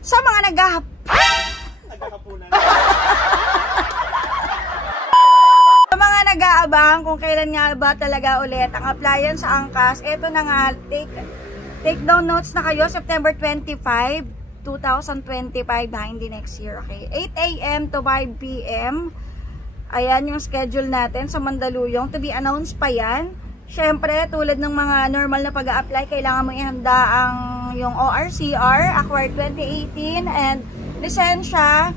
Sa mga nagkakapunan. Sa mga nag-aabang kung kailan nga ba talaga ulit ang applyan sa angkas, eto na nga, take down notes na kayo, September 25, 2025 na, hindi next year, okay? 8 AM to 5 PM. Ayan yung schedule natin sa Mandaluyong. To be announced pa yan. Syempre, tulad ng mga normal na pag-a-apply, kailangan mo ihanda ang yung ORCR, Acquired 2018, and lisensya.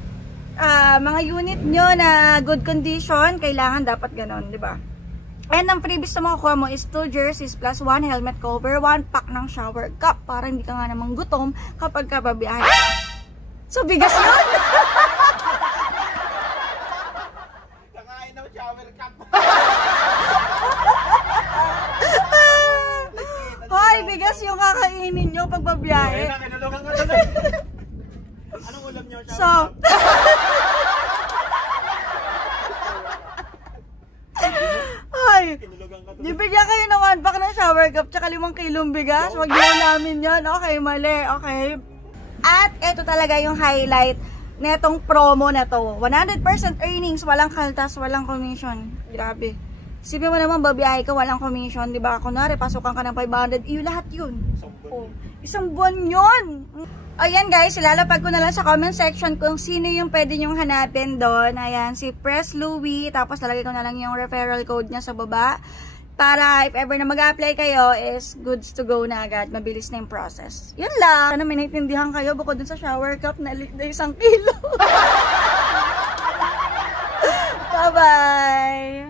Mga unit nyo na good condition, kailangan dapat ganon, di ba? And ang previous na makukuha mo is 2 jerseys plus 1 helmet cover, 1 pack ng shower cup para hindi ka nga namang gutom kapag kababiyahe ka. So, bigas yun! Kakain ng shower cup. Hoy, bigas yung kakainin nyo pag babiyahe. Anong ulam nyo? So, ay, bibigyan kayo ng 1 pack ng shower cup tsaka 5 kilong bigas. Wag nyo namin yan. Okay, mali. Okay. At ito talaga yung highlight netong promo na to. 100% earnings, walang kaltas, walang commission. Grabe. Sabi mo naman, babiyahe ka, walang commission. Diba? Kunwari, pasukan ka ng 500. Iyo, lahat yun. Isang buwan yun. Ayan guys, ilalapag ko na lang sa comment section kung sino yung pwede nyong hanapin doon. Ayan, si Press Louie. Tapos lalagay ko na lang yung referral code niya sa baba. Para if ever na mag-apply kayo, is goods to go na agad. Mabilis na yung process. Yun lang. Sana may naintindihan kayo bukod dun sa shower cup na 1 kilo. Bye-bye!